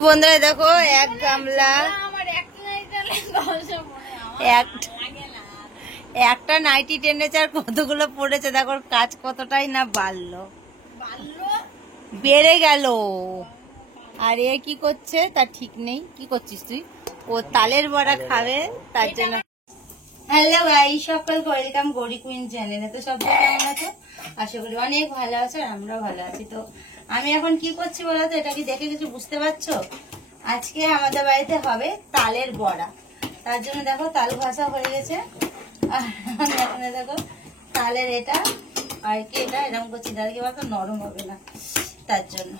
বন্ধুরা দেখো এক গামলা একটা নাইটি টেনেছে আর কতগুলো পড়েছে। দেখো কাজ কতটাই না বাড়লো, বেড়ে গেল। আর এ কি করছে তার ঠিক নেই। কি করছিস তুই? ও তালের বড়া খাবে তার জন্য। হ্যালো গাইস, সকলকে ওয়েলকাম গৌরী কুইন চ্যানেলে। তো সবাই কেমন আছো? আশা করি অনেক ভালো আছো আর আমরাও ভালো আছি। তো আমি এখন কি করছি বলো তো? এটা কি দেখে কিছু বুঝতে পারছো? আজকে আমাদের বাড়িতে হবে তালের বড়া। তার জন্য দেখো তাল ঘষা হয়ে গেছে। আর এখানে দেখো তালের এটা আর কি এটা এরকম করছি, তাহলে কি বলতো নরম হবে না, তার জন্য।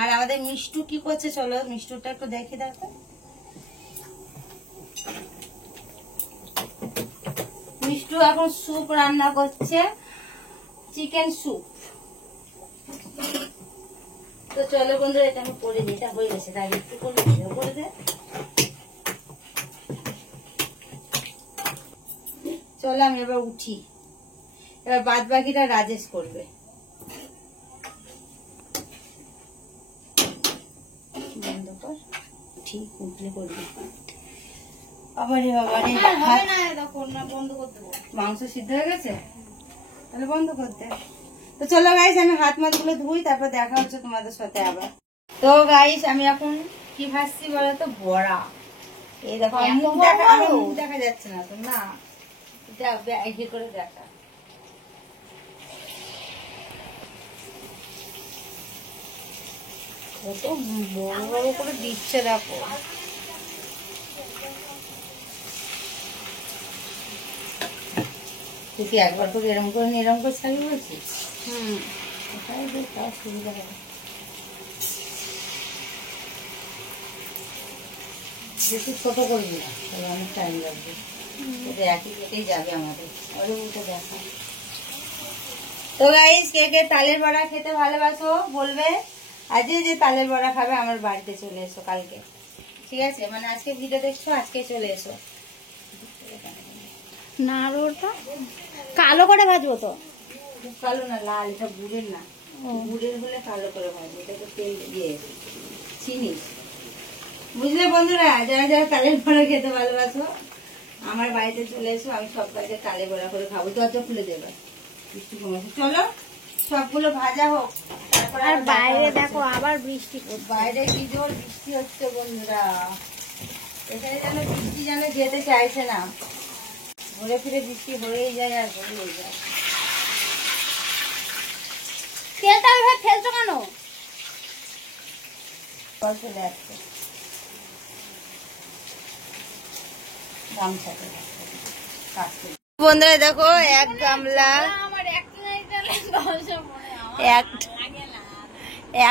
আর আমাদের মিষ্টু কি করছে চলো মিষ্টুটা একটু দেখে দেখো। মিষ্টু এখন স্যুপ রান্না করছে, চিকেন স্যুপ। তো চলো বন্ধুরা এটা আমি করে দিই, এটা হয়ে গেছে, তাই একটু করে দিই, করে দে। চলো আমি এবার উঠি, এবার বাদ বাকিটা রাজেশ করবে। বন্ধ কর, ঠিক উঠলে করবি। আবারে বাবারে বন্ধ করতে, মাংস সিদ্ধ হয়ে গেছে, তাহলে বন্ধ করতে। তো চলো গাইস আমি হাত মাত গুলো ধুই, তারপর দেখা হচ্ছে তোমাদের সাথে আবার। তো গাইস আমি এখন কি ভাজছি বলো তো? বড়া। এই দেখো মুখ দেখা যাচ্ছে না তো, না এটা করে দেখা। কত বড় বড় করে দিচ্ছে দেখো। তুই কি একবার করে এরকম করে এরকম করে ছাড়ি বলছিস? সুবিধা হবে, বেশি ছোট করবি না, তাহলে অনেক টাইম লাগবে। এটা একই কেটেই যাবে আমাদের। ওটা দেখা। তো গাইস কে কে তালের বড়া খেতে ভালোবাসো বলবে। আজকে যে তালের বড়া খাবে আমার বাড়িতে চলে এসো কালকে, ঠিক আছে? মানে আজকে ভিডিও দেখছো, আজকে চলে এসো। না ওটা কালো করে ভাজবো তো? খুব কালো না, লাল। এটা গুড়ের না, গুড়ের হলে কালো করে ভাজবো। এটা তো তেল দিয়ে চিনি। বুঝলে বন্ধুরা, যারা যারা তালের বড়া খেতে ভালোবাসো আমার বাড়িতে চলে এসো, আমি সব কাজে তালের বড়া করে খাবো। দরজা খুলে দেবে, চলো সবগুলো ভাজা হোক। তারপর আর বাইরে দেখো আবার বৃষ্টি, বাইরে কি জোর বৃষ্টি হচ্ছে বন্ধুরা। এখানে যেন বৃষ্টি যেন যেতে চাইছে না, ঘুরে ফিরে বৃষ্টি হয়েই যায় আর হয়েই যায়। তেলটা ওইভাবে ফেলছো কেন? জল চলে আসছে, গামছাতে বন্ধুরা দেখো এক গামলা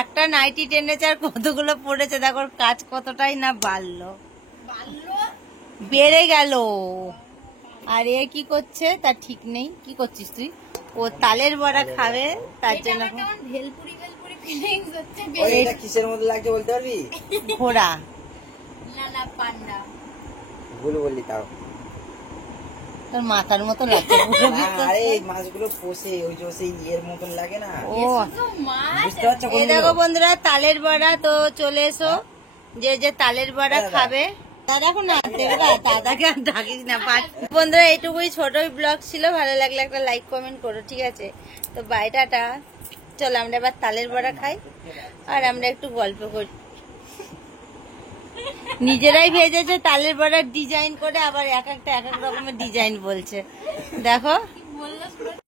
একটা নাইটি টেনেছে আর কতগুলো পড়েছে। দেখো কাজ কতটাই না বাড়লো, বেড়ে গেল। আর এ কি করছে তার ঠিক নেই। কি করছিস তুই? ও তালের বড়া খাবে তার জন্য। কিসের মধ্যে লাগছে বলতে পারবি? ঘোড়া ভুল বললি, তাও তোর মাথার মতো লাগছে। আরে মাছগুলো পোষে ওই যে সেই ইয়ের মতন লাগে না। ও বুঝতে পারছো? এই দেখো বন্ধুরা তালের বড়া। তো চলে এসো যে যে তালের বড়া খাবে। দেখো না দাদাকে আর ডাকিস না। বন্ধুরা এইটুকুই ছোটই ব্লগ ছিল, ভালো লাগলে একটা লাইক কমেন্ট করো, ঠিক আছে? তো বাইটাটা চলো আমরা এবার তালের বড়া খাই আর আমরা একটু গল্প করি। নিজেরাই ভেজেছে তালের বড়ার ডিজাইন করে, আবার এক একটা এক এক রকমের ডিজাইন বলছে। দেখো